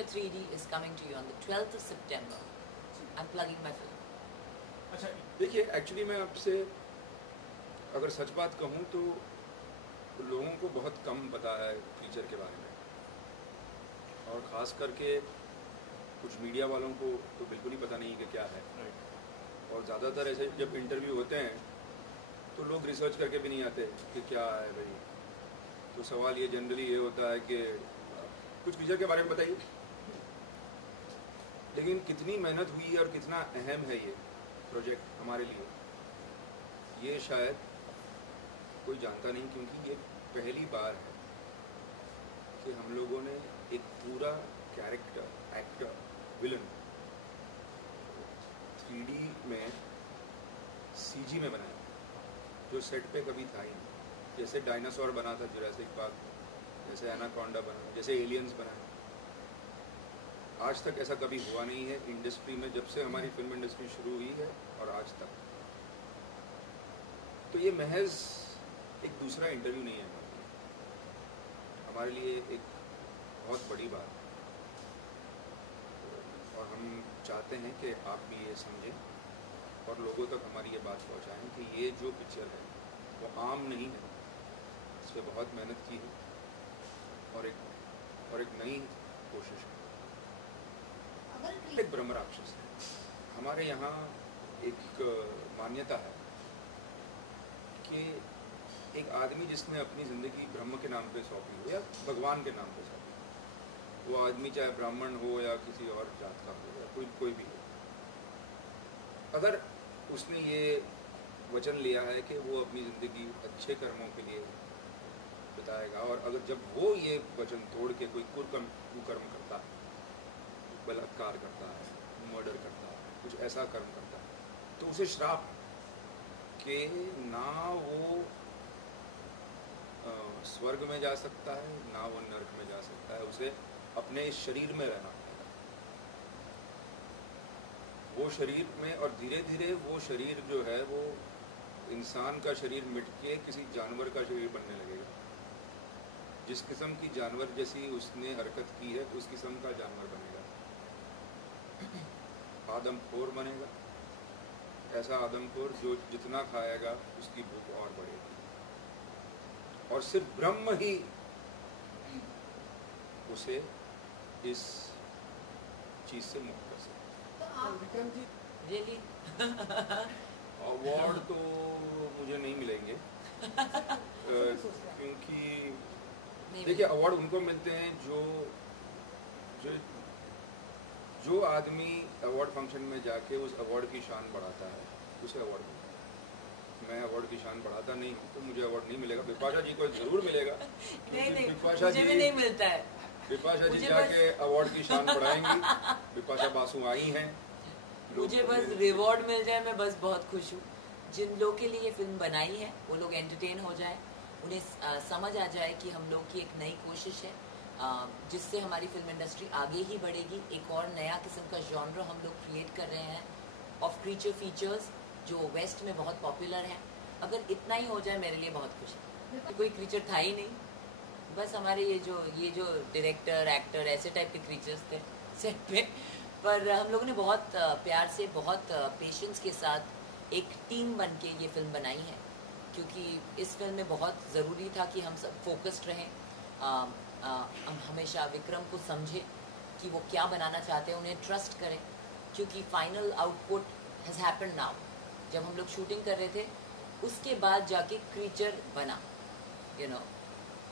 3D is coming to you on the 12th of September. I'm plugging my film. अच्छा देखिए, actually मैं आपसे अगर सच बात कहूँ तो लोगों को बहुत कम पता है फीचर के बारे में, और ख़ास करके कुछ मीडिया वालों को तो बिल्कुल ही पता नहीं कि क्या है। और ज़्यादातर ऐसे जब इंटरव्यू होते हैं तो लोग रिसर्च करके भी नहीं आते कि क्या है भाई। तो सवाल ये जनरली ये होता है कि कुछ फीचर के बारे में बताइए, लेकिन कितनी मेहनत हुई है और कितना अहम है ये प्रोजेक्ट हमारे लिए, ये शायद कोई जानता नहीं, क्योंकि ये पहली बार है कि हम लोगों ने एक पूरा कैरेक्टर, एक्टर, विलन 3D में CG में बनाया, जो सेट पे कभी था ही नहीं। जैसे डायनासोर बना था जुरासिक पार्क, जैसे एनाकोंडा बना, जैसे एलियंस बना, आज तक ऐसा कभी हुआ नहीं है इंडस्ट्री में, जब से हमारी फिल्म इंडस्ट्री शुरू हुई है और आज तक। तो ये महज एक दूसरा इंटरव्यू नहीं है हमारे लिए, एक बहुत बड़ी बात है। और हम चाहते हैं कि आप भी ये समझें और लोगों तक हमारी ये बात पहुंचाएं कि ये जो पिक्चर है वो आम नहीं है, इस पर बहुत मेहनत की है और एक नई कोशिश है। एक ब्रह्म राक्षस है। हमारे यहाँ एक मान्यता है कि एक आदमी जिसने अपनी ज़िंदगी ब्रह्म के नाम पे सौंपी हो या भगवान के नाम पे सौंपी, वो आदमी चाहे ब्राह्मण हो या किसी और जात का हो या कोई भी हो, अगर उसने ये वचन लिया है कि वो अपनी ज़िंदगी अच्छे कर्मों के लिए बिताएगा, और अगर जब वो ये वचन तोड़ के कोई कुकर्म करता है, बलात्कार करता है, मर्डर करता है, कुछ ऐसा कर्म करता है, तो उसे श्राप कि ना वो स्वर्ग में जा सकता है, ना वो नरक में जा सकता है, उसे अपने इस शरीर में रहना पड़ेगा, वो शरीर में। और धीरे धीरे वो शरीर जो है वो इंसान का शरीर मिट के किसी जानवर का शरीर बनने लगेगा। जिस किस्म की जानवर जैसी उसने हरकत की है, उस किस्म का जानवर बनेगा, आदमखोर बनेगा, ऐसा आदमखोर जो जितना खाएगा उसकी भूख और बढ़ेगी, और सिर्फ ब्रह्म ही उसे इस चीज से मुक्त कर सकता है। Really? अवार्ड तो मुझे नहीं मिलेंगे क्योंकि देखिए, अवार्ड उनको मिलते हैं जो जो जो आदमी अवार्ड फंक्शन में जाके उस अवार्ड की शान बढ़ाता है, उसे अवार्ड मिलता है। मैं अवार्ड की शान बढ़ाता नहीं हूँ तो मुझे अवार्ड नहीं मिलेगा। बिपाशा जी को जरूर मिलेगा। नहीं, मुझे भी नहीं मिलता है। बिपाशा जी जाके अवार्ड की शान बढ़ाएंगी। बिपाशा बासु आई हैं, मुझे बस रिवॉर्ड मिल जाए, मैं बस बहुत खुश हूँ। जिन लोग के लिए ये फिल्म बनाई है वो लोग एंटरटेन हो जाए, उन्हें समझ आ जाए कि हम लोग की एक नई कोशिश है जिससे हमारी फिल्म इंडस्ट्री आगे ही बढ़ेगी। एक और नया किस्म का जॉनर हम लोग क्रिएट कर रहे हैं ऑफ क्रीचर फीचर्स, जो वेस्ट में बहुत पॉपुलर है। अगर इतना ही हो जाए मेरे लिए बहुत खुशी है। कोई क्रीचर था ही नहीं, बस हमारे ये जो डायरेक्टर, एक्टर, ऐसे टाइप के क्रीचर्स थे सेट पे। पर हम लोगों ने बहुत प्यार से, बहुत पेशेंस के साथ एक टीम बन के ये फिल्म बनाई है, क्योंकि इस फिल्म में बहुत ज़रूरी था कि हम सब फोकस्ड रहें। हम हमेशा विक्रम को समझे कि वो क्या बनाना चाहते हैं, उन्हें ट्रस्ट करें, क्योंकि final output has happened now. जब हम लोग शूटिंग कर रहे थे उसके बाद जाके क्रीचर बना,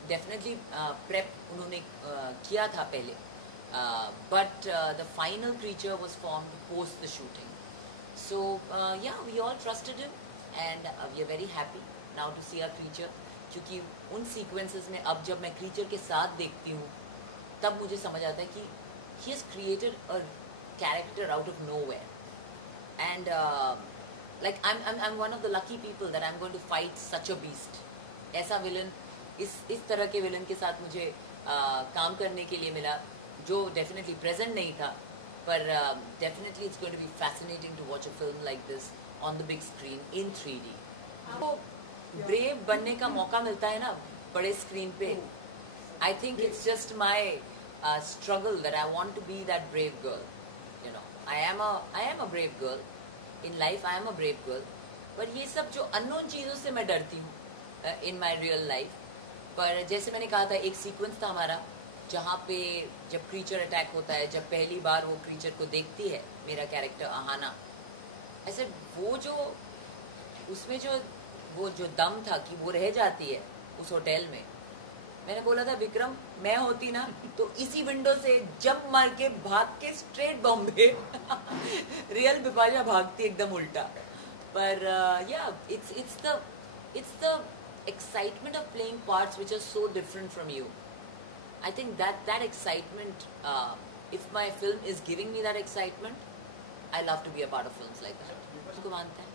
डेफिनेटली प्रेप उन्होंने किया था पहले, but the final creature was formed post the shooting. So yeah we all trusted him and we are very happy now to see our creature, क्योंकि उन सीक्वेंसेस में अब जब मैं क्रीचर के साथ देखती हूँ तब मुझे समझ आता है कि he has created a character out of nowhere, and like I'm one of the lucky people that I'm going to fight such a beast. ऐसा विलन, इस तरह के विलन के साथ मुझे काम करने के लिए मिला, जो डेफिनेटली प्रेजेंट नहीं था, पर definitely it's going to be fascinating to watch a film like this on the big screen in 3D। वो ब्रेव बनने का मौका मिलता है ना बड़े स्क्रीन पे, I think it's just my struggle that I want to be that brave girl. You know, I am a brave girl. In life I am a brave girl. पर ये सब जो unknown चीज़ों से मैं डरती हूँ in my real life. पर जैसे मैंने कहा था, एक सीक्वेंस था हमारा जहाँ पे जब क्रीचर अटैक होता है, जब पहली बार वो क्रीचर को देखती है मेरा कैरेक्टर आहाना, ऐसे वो जो उसमें जो वो जो दम था कि वो रह जाती है उस होटल में, मैंने बोला था विक्रम मैं होती ना तो इसी विंडो से जंप मार के भाग के स्ट्रेट बॉम्बे रियल बिपाशा भागती एकदम उल्टा. पर या it's the excitement of playing parts which are so different from you. I think that excitement, if my film is giving me that excitement, I love to be a part of films like that. उसको मानता है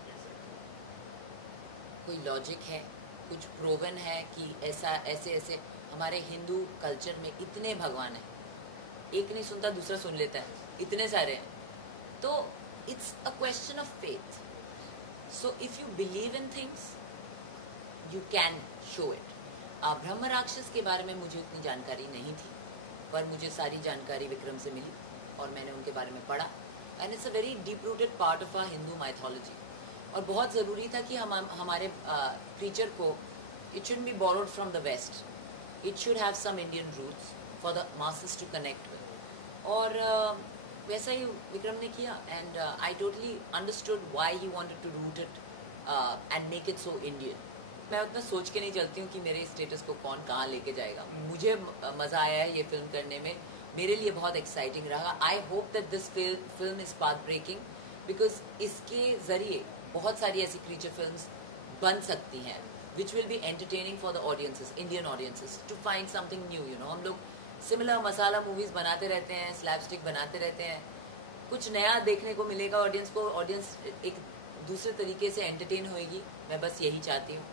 कोई logic है, कुछ proven है कि ऐसा ऐसे हमारे हिंदू कल्चर में इतने भगवान हैं, एक नहीं सुनता दूसरा सुन लेता है, इतने सारे हैं. तो it's a question of faith. So if you believe in things you can show it. ब्रह्म राक्षस के बारे में मुझे उतनी जानकारी नहीं थी, पर मुझे सारी जानकारी विक्रम से मिली और मैंने उनके बारे में पढ़ा. And it's a very deep rooted part of our Hindu mythology. और बहुत ज़रूरी था कि हमारे क्रीचर को, it should be borrowed from the west. It should have some Indian roots for the masses to connect with. और वैसा ही विक्रम ने किया. And I totally understood why he wanted to root it and make it so Indian. मैं उतना सोच के नहीं चलती हूँ कि मेरे स्टेटस को कौन कहाँ लेके जाएगा. मुझे मज़ा आया है ये फिल्म करने में, मेरे लिए बहुत एक्साइटिंग रहा. I hope that this film is path breaking, because इसके ज़रिए बहुत सारी ऐसी क्रीचर फिल्म्स बन सकती हैं which will be entertaining for the audiences, Indian audiences, to find something new. You know, हम लोग सिमिलर मसाला मूवीज़ बनाते रहते हैं, स्लैपस्टिक बनाते रहते हैं. कुछ नया देखने को मिलेगा ऑडियंस को, ऑडियंस एक दूसरे तरीके से एंटरटेन होएगी. मैं बस यही चाहती हूँ.